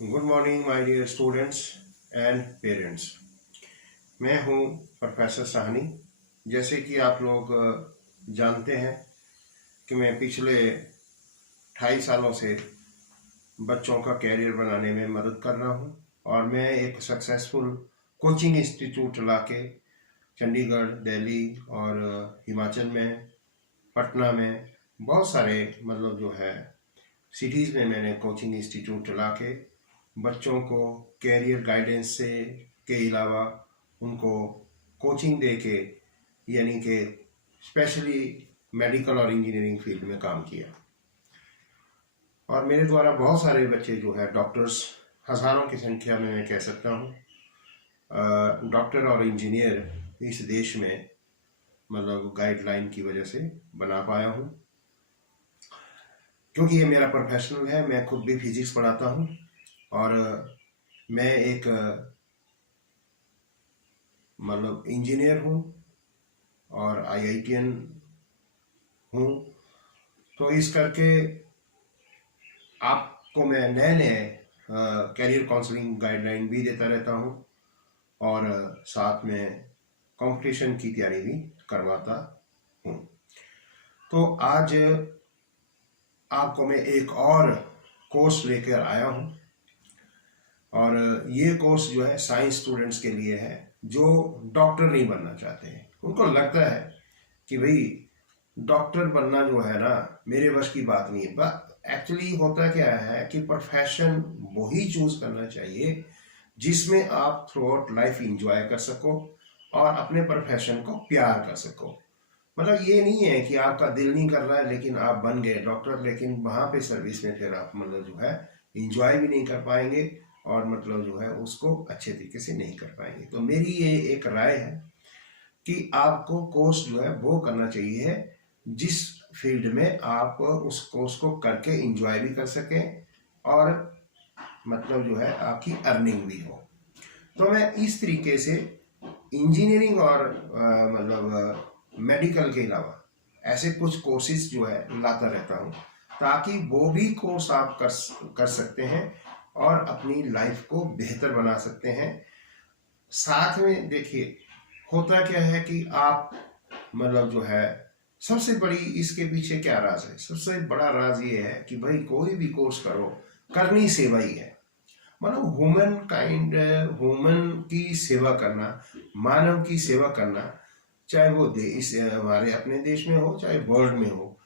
Good morning my dear students and parents. मैं हूं professor Sahni. जैसे कि आप लोग जानते हैं कि मैं पिछले 28 सालों से बच्चों का कैरियर बनाने में मदद कर रहा हूं और मैं एक सक्सेसफुल कोचिंग इंस्टीट्यूट ला के चंडीगढ़, दिल्ली और हिमाचल में, पटना में बहुत सारे जो है सिटीज़ में मैंने कोचिंग इंस्टीट्यूट चला के बच्चों को कैरियर गाइडेंस से के अलावा उनको कोचिंग दे के यानी कि स्पेशली मेडिकल और इंजीनियरिंग फील्ड में काम किया। और मेरे द्वारा बहुत सारे बच्चे जो है डॉक्टर्स, हज़ारों की संख्या में मैं कह सकता हूँ, डॉक्टर और इंजीनियर इस देश में गाइडलाइन की वजह से बना पाया हूँ। क्योंकि ये मेरा प्रोफेशनल है, मैं खुद भी फिजिक्स पढ़ाता हूँ और मैं एक इंजीनियर हूँ और IITian हूँ। तो इस करके आपको मैं नए नए कैरियर काउंसलिंग गाइडलाइन भी देता रहता हूँ और साथ में कंपटीशन की तैयारी भी करवाता हूँ। तो आज आपको मैं एक और कोर्स लेकर आया हूँ और ये कोर्स जो है साइंस स्टूडेंट्स के लिए है जो डॉक्टर नहीं बनना चाहते हैं। उनको लगता है कि भाई डॉक्टर बनना जो है ना मेरे वश की बात नहीं है। बट एक्चुअली होता क्या है कि प्रोफेशन वही चूज करना चाहिए जिसमें आप थ्रू आउट लाइफ इंजॉय कर सको और अपने प्रोफेशन को प्यार कर सको। ये नहीं है कि आपका दिल नहीं कर रहा है लेकिन आप बन गए डॉक्टर, लेकिन वहां पे सर्विस में फिर आप जो है इंजॉय भी नहीं कर पाएंगे और जो है उसको अच्छे तरीके से नहीं कर पाएंगे। तो मेरी ये एक राय है कि आपको कोर्स जो है वो करना चाहिए जिस फील्ड में आप उस कोर्स को करके इंजॉय भी कर सकें और जो है आपकी अर्निंग भी हो। तो मैं इस तरीके से इंजीनियरिंग और मेडिकल के अलावा ऐसे कुछ कोर्सेज जो है लाता रहता हूँ ताकि वो भी कोर्स आप कर सकते हैं और अपनी लाइफ को बेहतर बना सकते हैं। साथ में देखिए होता क्या है कि आप जो है सबसे बड़ी इसके पीछे क्या राज है, सबसे बड़ा राज ये है कि भाई कोई भी कोर्स करो, करनी सेवा ही है। ह्यूमन की सेवा करना, मानव की सेवा करना, चाहे वो देश हमारे अपने देश में हो चाहे वर्ल्ड में हो,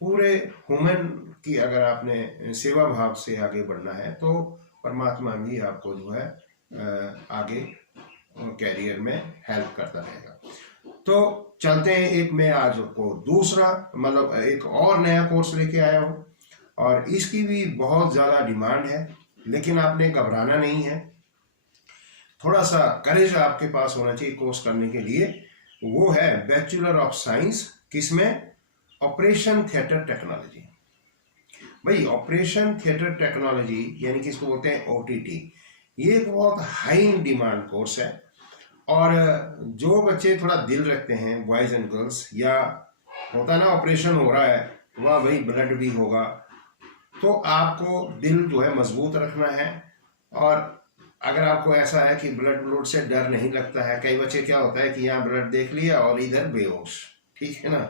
पूरे ह्यूमन की अगर आपने सेवा भाव से आगे बढ़ना है तो परमात्मा भी आपको जो है आगे कैरियर में हेल्प करता रहेगा। तो चलते हैं, एक मैं आज को दूसरा एक और नया कोर्स लेके आया हूँ और इसकी भी बहुत ज़्यादा डिमांड है, लेकिन आपने घबराना नहीं है। थोड़ा सा करेज आपके पास होना चाहिए कोर्स करने के लिए। वो है बैचलर ऑफ साइंस, किसमें? Operation theatre technology. भाई ऑपरेशन थिएटर टेक्नोलॉजी यानी कि इसको बोलते हैं OTT। ये एक बहुत हाई इन डिमांड कोर्स है और जो बच्चे थोड़ा दिल रखते हैं, बॉयज एंड गर्ल्स, या होता ना ऑपरेशन हो रहा है वह भाई ब्लड भी होगा, तो आपको दिल जो है मजबूत रखना है। और अगर आपको ऐसा है कि ब्लड से डर नहीं लगता है, कई बच्चे क्या होता है कि यहाँ ब्लड देख लिया और इधर बेहोश, ठीक है ना,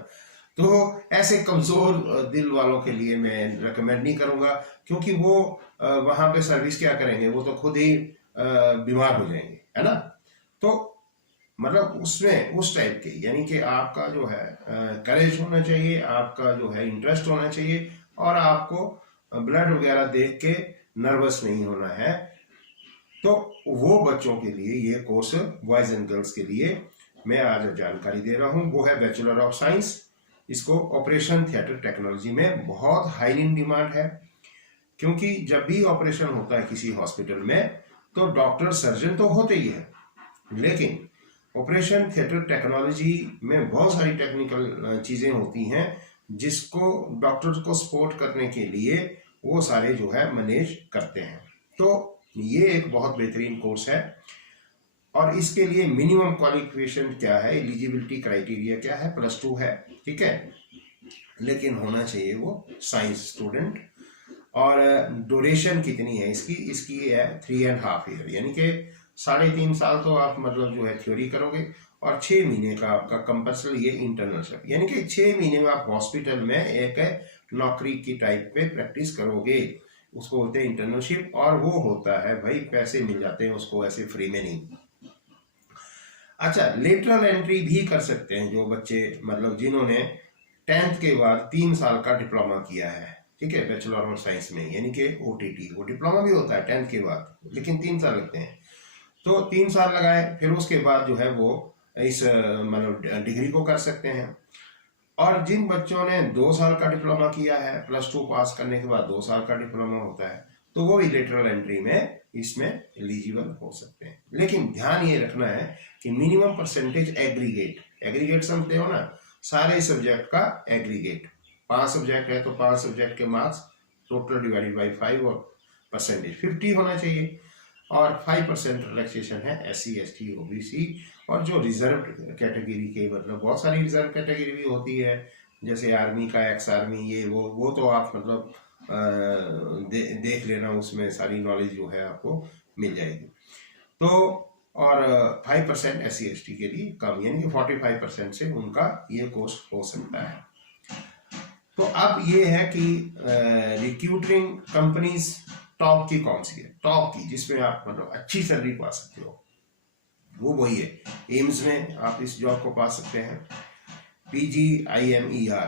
तो ऐसे कमजोर दिल वालों के लिए मैं रेकमेंड नहीं करूंगा, क्योंकि वो वहां पे सर्विस क्या करेंगे, वो तो खुद ही बीमार हो जाएंगे, है ना। तो उसमें उस टाइप के यानी कि आपका जो है करेज होना चाहिए, आपका जो है इंटरेस्ट होना चाहिए और आपको ब्लड वगैरह देख के नर्वस नहीं होना है। तो वो बच्चों के लिए ये कोर्स, बॉयज एंड गर्ल्स के लिए मैं आज जानकारी दे रहा हूँ, वो है बैचलर ऑफ साइंस। इसको ऑपरेशन थिएटर टेक्नोलॉजी में बहुत हाई इन डिमांड है, क्योंकि जब भी ऑपरेशन होता है किसी हॉस्पिटल में तो डॉक्टर सर्जन तो होते ही है, लेकिन ऑपरेशन थिएटर टेक्नोलॉजी में बहुत सारी टेक्निकल चीजें होती हैं जिसको डॉक्टर को सपोर्ट करने के लिए वो सारे जो है मैनेज करते हैं। तो ये एक बहुत बेहतरीन कोर्स है और इसके लिए मिनिमम क्वालिफिकेशन क्या है, एलिजिबिलिटी क्राइटेरिया क्या है, +2 है, ठीक है, लेकिन होना चाहिए वो साइंस स्टूडेंट। और ड्यूरेशन कितनी है इसकी, इसकी है 3.5 ईयर, यानी कि 3.5 साल तो आप मतलब जो है थ्योरी करोगे और 6 महीने का आपका कंपल्सरी ये इंटर्नशिप, यानी कि 6 महीने में आप हॉस्पिटल में एक नौकरी की टाइप पे प्रैक्टिस करोगे, उसको बोलते हैं इंटर्नशिप। और वो होता है भाई पैसे मिल जाते हैं उसको, ऐसे फ्री में नहीं। अच्छा, लेटरल एंट्री भी कर सकते हैं जो बच्चे मतलब जिन्होंने 10th के बाद 3 साल का डिप्लोमा किया है, ठीक है, बैचलर ऑफ साइंस में, यानी कि OTT, वो डिप्लोमा भी होता है 10th के बाद लेकिन 3 साल लगते हैं। तो 3 साल लगाए, फिर उसके बाद जो है वो इस मतलब डिग्री को कर सकते हैं। और जिन बच्चों ने 2 साल का डिप्लोमा किया है, +2 पास करने के बाद 2 साल का डिप्लोमा होता है, तो वो भी लेटरल एंट्री में इसमें एलिजिबल हो सकते हैं। लेकिन ध्यान ये रखना है कि मिनिमम परसेंटेज एग्रीगेट समझते हो ना, सारे सब्जेक्ट का एग्रीगेट, 5 सब्जेक्ट है तो 5 सब्जेक्ट के मार्क्स टोटल डिवाइडेड बाई 5 और परसेंटेज 50 होना चाहिए। और 5% रिलैक्सेशन है SC ST OBC और जो रिजर्व कैटेगरी के, मतलब बहुत सारी रिजर्व कैटेगरी भी होती है, जैसे आर्मी का, एक्स आर्मी, ये वो तो आप मतलब देख लेना, उसमें सारी नॉलेज जो है आपको मिल जाएगी। तो और 5% SC ST के लिए कम, यानी कि 45% से उनका ये कोर्स हो सकता है। तो अब ये है कि रिक्रूटिंग कंपनीज टॉप की कौन सी है, टॉप की जिसमें आप मतलब अच्छी सैलरी पा सकते हो, वो वही है। एम्स में आप इस जॉब को पा सकते हैं, PGIMER,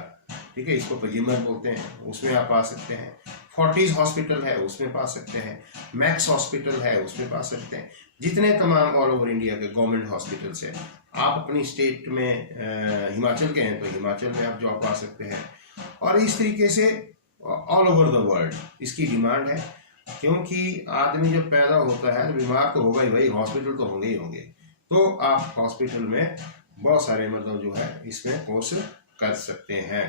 ठीक है, इसको पजीमर बोलते हैं, उसमें आप पा सकते हैं। फोर्टिस हॉस्पिटल है उसमें पा सकते हैं, मैक्स हॉस्पिटल है उसमें पा सकते हैं। जितने तमाम ऑल ओवर इंडिया के गवर्नमेंट हॉस्पिटल्स हैं, आप अपनी स्टेट में हिमाचल के हैं तो हिमाचल में आप जॉब पा सकते हैं। और इस तरीके से ऑल ओवर द वर्ल्ड इसकी डिमांड है, क्योंकि आदमी जब पैदा होता है तो बीमार तो होगा ही भाई, हॉस्पिटल तो होंगे ही होंगे। तो आप हॉस्पिटल में बहुत सारे मतलब जो है इसमें कोर्स कर सकते हैं।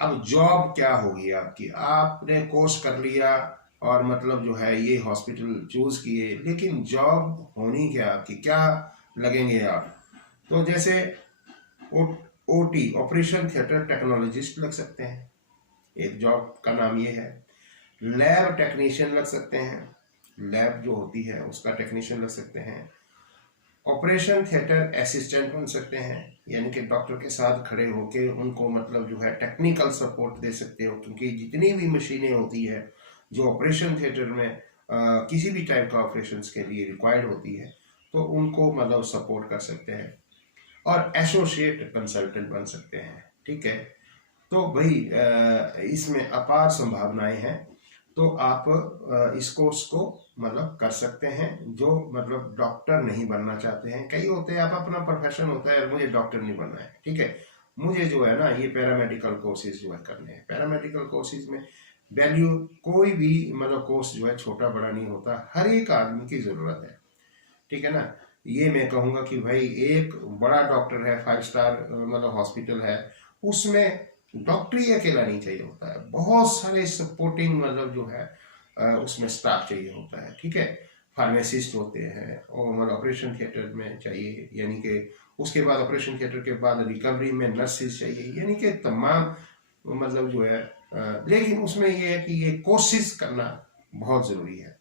अब जॉब क्या होगी आपकी, आपने कोर्स कर लिया और मतलब जो है ये हॉस्पिटल चूज किए, लेकिन जॉब होनी क्या आपकी, क्या लगेंगे आप, तो जैसे OT ऑपरेशन थिएटर टेक्नोलॉजिस्ट लग सकते हैं, एक जॉब का नाम ये है। लैब टेक्नीशियन लग सकते हैं, लैब जो होती है उसका टेक्नीशियन लग सकते हैं। ऑपरेशन थिएटर असिस्टेंट बन सकते हैं, यानी कि डॉक्टर के साथ खड़े होके उनको मतलब जो है टेक्निकल सपोर्ट दे सकते हो, क्योंकि जितनी भी मशीनें होती है जो ऑपरेशन थिएटर में किसी भी टाइप का ऑपरेशन के लिए रिक्वायर्ड होती है, तो उनको मतलब सपोर्ट कर सकते हैं। और एसोसिएट कंसल्टेंट बन सकते हैं, ठीक है। तो भाई इसमें अपार संभावनाएं हैं, तो आप इस कोर्स को मतलब कर सकते हैं जो मतलब डॉक्टर नहीं बनना चाहते हैं। कई होते हैं आप अपना प्रोफेशन होता है मुझे डॉक्टर नहीं बनना है, ठीक है, मुझे जो है ना ये पैरामेडिकल कोर्सेज जो है करने हैं। पैरामेडिकल कोर्सेज में वैल्यू, कोई भी मतलब कोर्स जो है छोटा बड़ा नहीं होता, हर एक आदमी की ज़रूरत है, ठीक है ना। ये मैं कहूँगा कि भाई एक बड़ा डॉक्टर है, 5 स्टार मतलब हॉस्पिटल है, उसमें डॉक्टर ही अकेला नहीं चाहिए होता है, बहुत सारे सपोर्टिंग मतलब जो है उसमें स्टाफ चाहिए होता है, ठीक है। फार्मासिस्ट होते हैं और मतलब ऑपरेशन थिएटर में चाहिए, यानी कि उसके बाद ऑपरेशन थिएटर के बाद रिकवरी में नर्सेज चाहिए, यानी कि तमाम मतलब जो है लेकिन उसमें ये है कि ये कोशिश करना बहुत ज़रूरी है।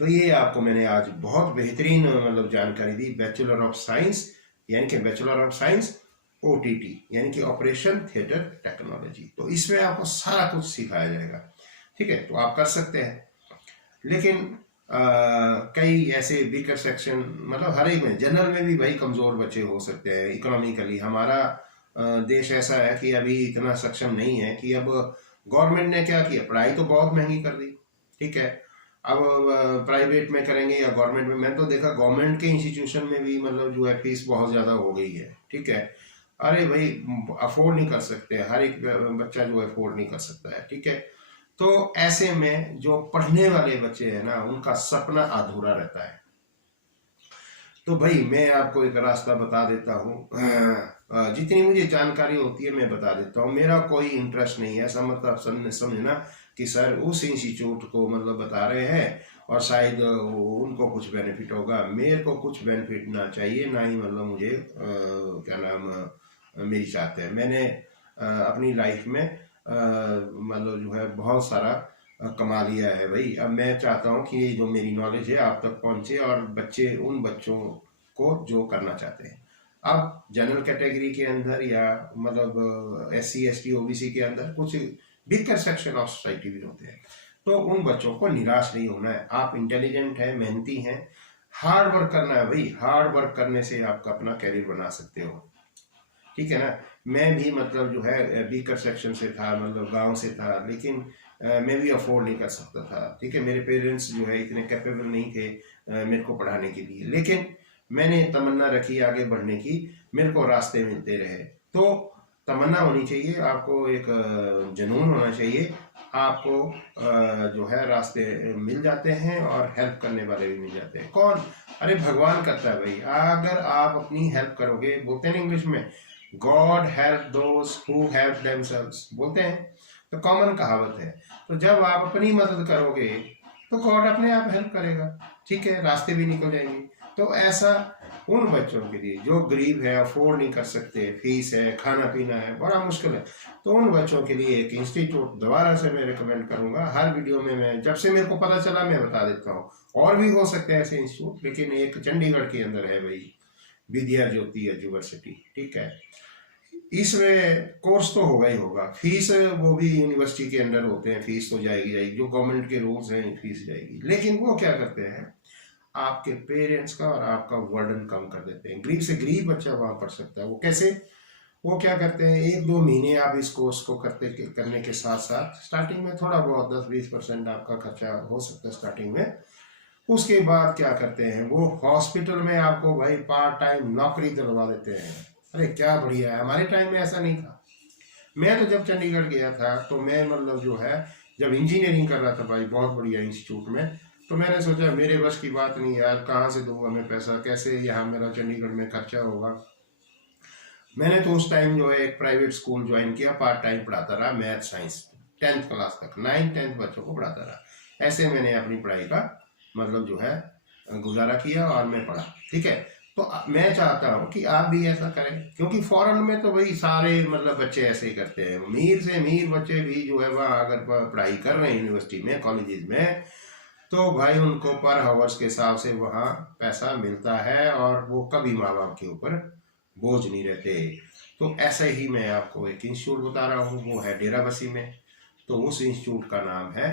तो ये आपको मैंने आज बहुत बेहतरीन मतलब जानकारी दी, बैचलर ऑफ साइंस, यानी कि बैचलर ऑफ साइंस OTT, यानी कि ऑपरेशन थिएटर टेक्नोलॉजी। तो इसमें आपको सारा कुछ सिखाया जाएगा, ठीक है, तो आप कर सकते हैं। लेकिन कई ऐसे वीकर सेक्शन मतलब हर एक में, जनरल में भी भाई कमज़ोर बच्चे हो सकते हैं। इकोनॉमिकली हमारा देश ऐसा है कि अभी इतना सक्षम नहीं है कि अब गवर्नमेंट ने क्या किया, पढ़ाई तो बहुत महंगी कर दी, ठीक है। अब प्राइवेट में करेंगे या गवर्नमेंट में, मैंने तो देखा गवर्नमेंट के इंस्टीट्यूशन में भी मतलब जो है फीस बहुत ज़्यादा हो गई है, ठीक है। अरे भाई अफोर्ड नहीं कर सकते, हर एक बच्चा जो है अफोर्ड नहीं कर सकता है, ठीक है। तो ऐसे में जो पढ़ने वाले बच्चे हैं ना, उनका सपना अधूरा रहता है। तो भाई मैं आपको एक रास्ता बता देता हूँ, जितनी मुझे जानकारी होती है मैं बता देता हूँ। मेरा कोई इंटरेस्ट नहीं है, ऐसा मतलब समझना कि सर उस इंस्टीट्यूट को मतलब बता रहे हैं और शायद उनको कुछ बेनिफिट होगा। मेरे को कुछ बेनिफिट ना चाहिए, ना ही मतलब मुझे क्या नाम मेरी चाहते हैं। मैंने अपनी लाइफ में मतलब जो है बहुत सारा कमा लिया है भाई। अब मैं चाहता हूँ कि ये जो मेरी नॉलेज है आप तक पहुँचे और बच्चे उन बच्चों को जो करना चाहते हैं। अब जनरल कैटेगरी के अंदर या मतलब SC ST OBC के अंदर कुछ बिगर सेक्शन ऑफ सोसाइटी भी होते हैं, तो उन बच्चों को निराश नहीं होना है। आप इंटेलिजेंट हैं, मेहनती हैं, हार्ड वर्क करना है भाई। हार्ड वर्क करने से आपका अपना कैरियर बना सकते हो, ठीक है ना। मैं भी मतलब जो है बीकर सेक्शन से था, मतलब गांव से था, लेकिन मैं भी अफोर्ड नहीं कर सकता था, ठीक है। मेरे पेरेंट्स जो है इतने कैपेबल नहीं थे मेरे को पढ़ाने के लिए, लेकिन मैंने तमन्ना रखी आगे बढ़ने की, मेरे को रास्ते मिलते रहे। तो तमन्ना होनी चाहिए आपको, एक जुनून होना चाहिए आपको, जो है रास्ते मिल जाते हैं और हेल्प करने वाले भी मिल जाते हैं। कौन? अरे भगवान करता है भाई। अगर आप अपनी हेल्प करोगे, बोलते हैं इंग्लिश में God help those who help themselves, बोलते हैं, तो कॉमन कहावत है। तो जब आप अपनी मदद करोगे तो गॉड अपने आप हेल्प करेगा, ठीक है, रास्ते भी निकल जाएंगे। तो ऐसा उन बच्चों के लिए जो गरीब है, अफोर्ड नहीं कर सकते, फीस है, खाना पीना है, बड़ा मुश्किल है, तो उन बच्चों के लिए एक इंस्टीट्यूट दोबारा से मैं रिकमेंड करूंगा। हर वीडियो में मैं जब से मेरे को पता चला मैं बता देता हूँ। और भी हो सकते हैं ऐसे इंस्टीट्यूट, लेकिन एक चंडीगढ़ के अंदर है भाई, विद्या ज्योति यूनिवर्सिटी, ठीक है। इसमें कोर्स तो होगा ही होगा, फीस वो भी यूनिवर्सिटी के अंडर होते हैं, फीस तो जाएगी जाएगी, जो गवर्नमेंट के रूल्स हैं फीस जाएगी। लेकिन वो क्या करते हैं, आपके पेरेंट्स का और आपका वर्डन कम कर देते हैं। गरीब से गरीब बच्चा वहां पढ़ सकता है। वो कैसे? वो क्या करते हैं, 1-2 महीने आप इस कोर्स को करने के साथ साथ स्टार्टिंग में थोड़ा बहुत 10-20% आपका खर्चा हो सकता है स्टार्टिंग में। उसके बाद क्या करते हैं, वो हॉस्पिटल में आपको भाई पार्ट टाइम नौकरी दिलवा देते हैं। अरे क्या बढ़िया है, हमारे टाइम में ऐसा नहीं था। मैं तो जब चंडीगढ़ गया था तो मैं मतलब जो है जब इंजीनियरिंग कर रहा था भाई, बहुत बढ़िया इंस्टीट्यूट में, तो मैंने सोचा मेरे बस की बात नहीं यार, कहाँ से दूंगा मैं पैसा, कैसे यहाँ मेरा चंडीगढ़ में खर्चा होगा। मैंने तो उस टाइम जो है एक प्राइवेट स्कूल ज्वाइन किया, पार्ट टाइम पढ़ाता रहा मैथ साइंस, 10th क्लास तक, 9th-10th बच्चों को पढ़ाता रहा। ऐसे मैंने अपनी पढ़ाई का मतलब जो है गुजारा किया और मैं पढ़ा, ठीक है। तो मैं चाहता हूँ कि आप भी ऐसा करें, क्योंकि फॉरेन में तो भाई सारे मतलब बच्चे ऐसे ही करते हैं। अमीर से अमीर बच्चे भी जो है वहाँ अगर पढ़ाई कर रहे हैं यूनिवर्सिटी में, कॉलेजेस में, तो भाई उनको पर हावर्स के हिसाब से वहाँ पैसा मिलता है और वो कभी माँ बाप के ऊपर बोझ नहीं रहते। तो ऐसे ही मैं आपको एक इंस्टीट्यूट बता रहा हूँ, वो है डेराबस्सी में। तो उस इंस्टीट्यूट का नाम है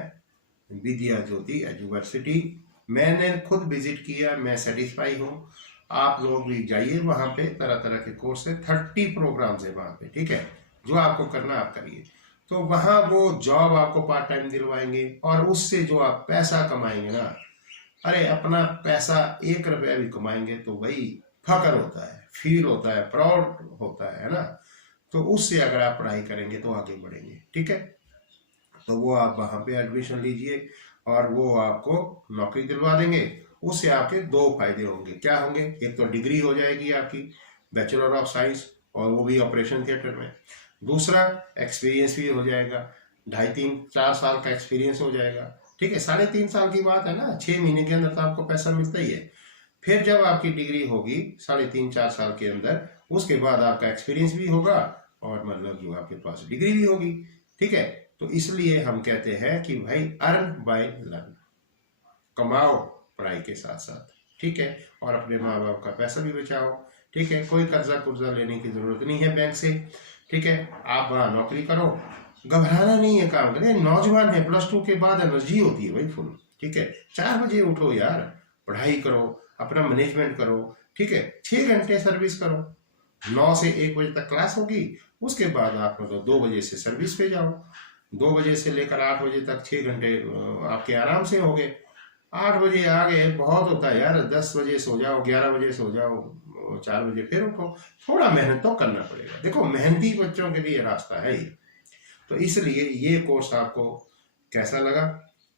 विद्या ज्योति यूनिवर्सिटी। मैंने खुद विजिट किया, मैं सेटिस्फाई हूँ। आप लोग भी जाइए वहाँ पे, तरह तरह के कोर्स है, 30 प्रोग्राम्स है वहाँ पे, ठीक है। जो आपको करना आप करिए। तो वहाँ वो जॉब आपको पार्ट टाइम दिलवाएंगे और उससे जो आप पैसा कमाएंगे ना, अरे अपना पैसा 1 रुपया भी कमाएंगे तो भाई फकर होता है, फील होता है, प्राउड होता है ना। तो उससे अगर आप पढ़ाई करेंगे तो आगे बढ़ेंगे, ठीक है। तो वो आप वहाँ पे एडमिशन लीजिए और वो आपको नौकरी दिलवा देंगे। उससे आपके 2 फायदे होंगे। क्या होंगे? एक तो डिग्री हो जाएगी आपकी, बैचलर ऑफ साइंस, और वो भी ऑपरेशन थिएटर में। दूसरा एक्सपीरियंस भी हो जाएगा, 2.5-3-4 साल का एक्सपीरियंस हो जाएगा, ठीक है। 3.5 साल की बात है ना, 6 महीने के अंदर तो आपको पैसा मिलता ही है। फिर जब आपकी डिग्री होगी 3.5-4 साल के अंदर, उसके बाद आपका एक्सपीरियंस भी होगा और मतलब जो आपके पास डिग्री भी होगी, ठीक है। तो इसलिए हम कहते हैं कि भाई अर्न बाय लर्न, कमाओ पढ़ाई के साथ साथ, ठीक है, और अपने माँ बाप का पैसा भी बचाओ, ठीक है। कोई कर्जा कुर्जा लेने की जरूरत नहीं है बैंक से, ठीक है। आप वहाँ नौकरी करो, घबराना नहीं है काम करने। नौजवान है, +2 के बाद एनर्जी होती है भाई फुल, ठीक है। 4 बजे उठो यार, पढ़ाई करो, अपना मैनेजमेंट करो, ठीक है। 6 घंटे सर्विस करो, 9 से 1 बजे तक क्लास होगी, उसके बाद आप मतलब 2 बजे से सर्विस पे जाओ, 2 बजे से लेकर 8 बजे तक 6 घंटे आपके आराम से हो गए। 8 बजे आ गए, बहुत होता है यार, 10 बजे सो जाओ, 11 बजे सो जाओ, 4 बजे फिर उठो। थोड़ा मेहनत तो करना पड़ेगा, देखो मेहनती बच्चों के लिए रास्ता है ये। तो इसलिए ये कोर्स आपको कैसा लगा,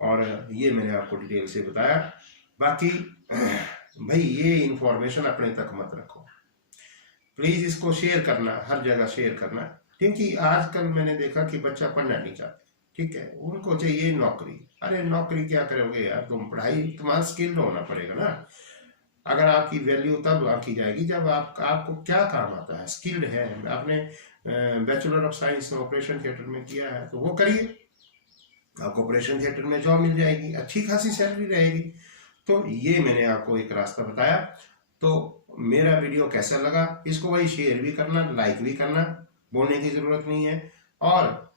और ये मैंने आपको डिटेल से बताया। बाकी भाई ये इंफॉर्मेशन अपने तक मत रखो, प्लीज इसको शेयर करना, हर जगह शेयर करना, क्योंकि आजकल मैंने देखा कि बच्चा पढ़ना नहीं चाहते, ठीक है, उनको चाहिए नौकरी। अरे नौकरी क्या करोगे यार, तुम पढ़ाई, तुम्हारा स्किल होना पड़ेगा ना। अगर आपकी वैल्यू तब आंकी जाएगी जब आपको क्या काम आता है, स्किल्ड है, आपने bachelor of science operation theatre में किया है तो वो करिए, आपको ऑपरेशन थिएटर में जॉब मिल जाएगी, अच्छी खासी सैलरी रहेगी। तो ये मैंने आपको एक रास्ता बताया। तो मेरा वीडियो कैसा लगा इसको भाई शेयर भी करना, लाइक भी करना, बोलने की जरूरत नहीं है, और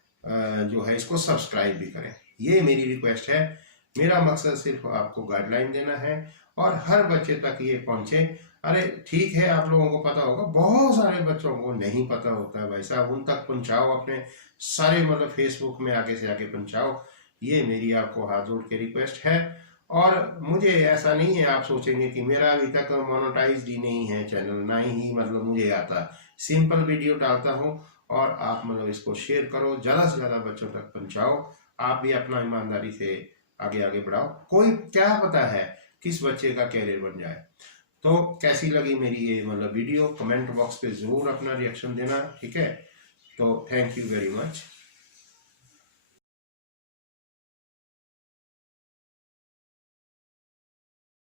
जो है इसको सब्सक्राइब भी करें, ये मेरी रिक्वेस्ट है। मेरा मकसद सिर्फ आपको गाइडलाइन देना है और हर बच्चे तक ये पहुंचे। अरे ठीक है, आप लोगों को पता होगा, बहुत सारे बच्चों को नहीं पता होता है भाई साहब, उन तक पहुंचाओ, अपने सारे मतलब फेसबुक में आगे से आगे पहुंचाओ, ये मेरी आपको हाथ जोड़ के रिक्वेस्ट है। और मुझे ऐसा नहीं है आप सोचेंगे कि मेरा अभी तक मोनेटाइज ही नहीं है चैनल, ना ही मतलब मुझे आता, सिंपल वीडियो डालता हूँ और आप मतलब इसको शेयर करो, ज़्यादा से ज़्यादा बच्चों तक पहुँचाओ, आप भी अपना ईमानदारी से आगे आगे बढ़ाओ, कोई क्या पता है किस बच्चे का कैरियर बन जाए। तो कैसी लगी मेरी ये मतलब वीडियो, कमेंट बॉक्स पे ज़रूर अपना रिएक्शन देना, ठीक है। तो थैंक यू वेरी मच।